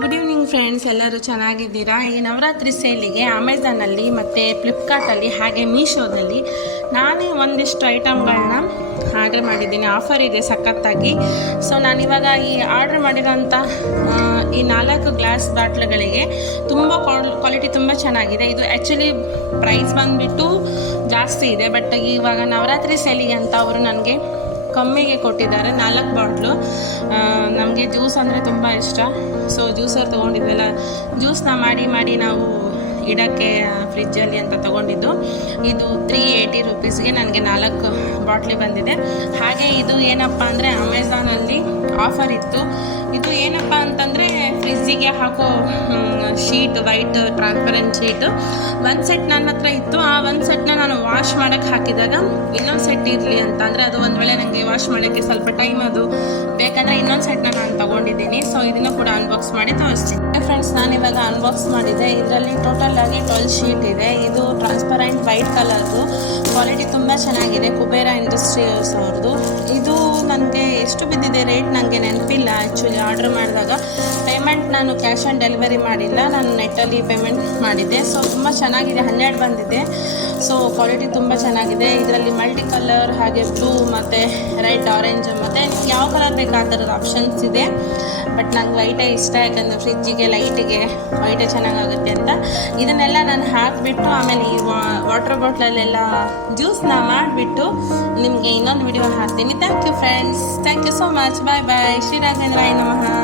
Good evening friends ಎಲ್ಲರೂ ಚೆನ್ನಾಗಿದ್ದೀರಾ? ಈ ನವರಾತ್ರಿ ಸೇಲಿಗೆ ಅಮೆಝಾನಲ್ಲಿ ಮತ್ತು ಫ್ಲಿಪ್ಕಾರ್ಟಲ್ಲಿ ಹಾಗೆ ಮೀಶೋದಲ್ಲಿ ನಾನೇ ಒಂದಿಷ್ಟು ಐಟಮ್ಗಳನ್ನ ಆರ್ಡ್ರ್ ಮಾಡಿದ್ದೀನಿ. ಆಫರ್ ಇದೆ ಸಖತ್ತಾಗಿ. ಸೊ ನಾನಿವಾಗ ಈ ಆರ್ಡ್ರ್ ಮಾಡಿರೋಂಥ ಈ ನಾಲ್ಕು ಗ್ಲಾಸ್ ಬಾಟ್ಲುಗಳಿಗೆ ತುಂಬ ಕ್ವಾಲಿಟಿ ತುಂಬ ಚೆನ್ನಾಗಿದೆ. ಇದು ಆ್ಯಕ್ಚುಲಿ ಪ್ರೈಸ್ ಬಂದುಬಿಟ್ಟು ಜಾಸ್ತಿ ಇದೆ. ಬಟ್ ಇವಾಗ ನವರಾತ್ರಿ ಸೇಲಿಗೆ ಅಂತ ಅವರು ನನಗೆ ಕಮ್ಮಿಗೆ ಕೊಟ್ಟಿದ್ದಾರೆ, ನಾಲ್ಕು ಬಾಟ್ಲು. ನಮಗೆ ಜ್ಯೂಸ್ ಅಂದರೆ ತುಂಬ ಇಷ್ಟ. ಸೊ ಜ್ಯೂಸರ್ ತೊಗೊಂಡಿದ್ವಲ್ಲ ಜ್ಯೂಸ್ನ ಮಾಡಿ ಮಾಡಿ ನಾವು ಇಡೋಕ್ಕೆ ಫ್ರಿಜ್ಜಲ್ಲಿ ಅಂತ ತೊಗೊಂಡಿದ್ದು. ಇದು ತ್ರೀ ಏಯ್ಟಿ ರುಪೀಸ್ಗೆ ನನಗೆ ನಾಲ್ಕು ಬಾಟ್ಲಿ ಬಂದಿದೆ. ಹಾಗೆ ಇದು ಏನಪ್ಪ ಅಂದರೆ ಅಮೆಝಾನಲ್ಲಿ ಆಫರ್ ಇತ್ತು. ಇದು ಏನಪ್ಪ ಅಂತಂದರೆ ಫ್ರಿಜ್ಜಿಗೆ ಹಾಕೋ ಶೀಟ್ ವೈಟ್ ಟ್ರಾನ್ಸ್ಪರೆಂಟ್ ಶೀಟ್ ಒಂದು ಸೆಟ್ ನನ್ನ ಹತ್ರ ಇತ್ತು. ಆ ಒಂದು ಸೆಟ್ನ ನಾನು ವಾಶ್ ಮಾಡೋಕ್ಕೆ ಹಾಕಿದಾಗ ಇನ್ನೊಂದು ಸೆಟ್ ಇರಲಿ ಅಂತ ಅಂದರೆ ಅದು ಒಂದು ವೇಳೆ ನನಗೆ ವಾಶ್ ಮಾಡೋಕ್ಕೆ ಸ್ವಲ್ಪ ಟೈಮ್ ಅದು ಬೇಕಂದರೆ ಇನ್ನೊಂದು ಸೆಟ್ನ ನಾನು ತೊಗೊಂಡಿದ್ದೀನಿ. ಸೊ ಇದನ್ನು ಕೂಡ ಅನ್ಬಾಕ್ಸ್ ಮಾಡಿ ತೋರಿಸ್ತೀನಿ. ಫ್ರೆಂಡ್ಸ್ ನಾನು ಇವಾಗ ಅನ್ಬಾಕ್ಸ್ ಮಾಡಿದೆ ಇದರಲ್ಲಿ ಟೋಟಲ್ ಆಗಿ ಟ್ವೆಲ್ ಶೀಟ್ ಇದೆ. ಇದು ಟ್ರಾನ್ಸ್ಪರೆಂಟ್ ವೈಟ್ ಕಲರ್ದು ಕ್ವಾಲಿಟಿ ತುಂಬ ಚೆನ್ನಾಗಿದೆ, ಕುಬೇರ ಇಂಡಸ್ಟ್ರೀಸ್ ಅವ್ರದ್ದು. ಇದು ನನಗೆ ಎಷ್ಟು ಬಿದ್ದಿದೆ ರೇಟ್ ನನಗೆ ನೆನಪಿಲ್ಲ ಆ್ಯಕ್ಚುಲಿ ಆರ್ಡ್ರ್ ಮಾಡಿದಾಗ ಪೇಮೆಂಟ್ ನಾನು ಕ್ಯಾಶ್ ಆನ್ ಡೆಲಿವರಿ ಮಾಡಿಲ್ಲ, ನಾನು ನೆಟ್ಟಲ್ಲಿ ಪೇಮೆಂಟ್ ಮಾಡಿದ್ದೆ. ಸೊ ತುಂಬ ಚೆನ್ನಾಗಿದೆ, ಹನ್ನೆರಡು ಬಂದಿದೆ. ಸೊ ಕ್ವಾಲಿಟಿ ತುಂಬ ಚೆನ್ನಾಗಿದೆ. ಇದರಲ್ಲಿ ಮಲ್ಟಿ ಕಲರ್ ಹಾಗೆ ಬ್ಲೂ ಮತ್ತು ರೆಡ್ ಆರೆಂಜ್ ಮತ್ತು? ಯಾವ ಕಲರ್ ಬೇಕು ಆ ಥರದ ಆಪ್ಷನ್ಸ್ ಇದೆ. ಬಟ್ ನಂಗೆ ವೈಟೇ ಇಷ್ಟ, ಯಾಕಂದರೆ ಫ್ರಿಜ್ಜಿಗೆ ಲೈಟಿಗೆ ವೈಟೇ ಚೆನ್ನಾಗಾಗುತ್ತೆ ಅಂತ. ಇದನ್ನೆಲ್ಲ ನಾನು ಹಾಕಿಬಿಟ್ಟು ಆಮೇಲೆ ಈ ವಾಟರ್ ಬಾಟ್ಲಲ್ಲೆಲ್ಲ ಜ್ಯೂಸ್ನ ಮಾಡಿಬಿಟ್ಟು ನಿಮಗೆ ಇನ್ನೊಂದು ವಿಡಿಯೋ ಹಾಕ್ತೀನಿ. Thank you friends thank you so much bye ಬಾಯ್ ಶ್ರೀರಾಘವೇಂದ್ರ ನಮಃ.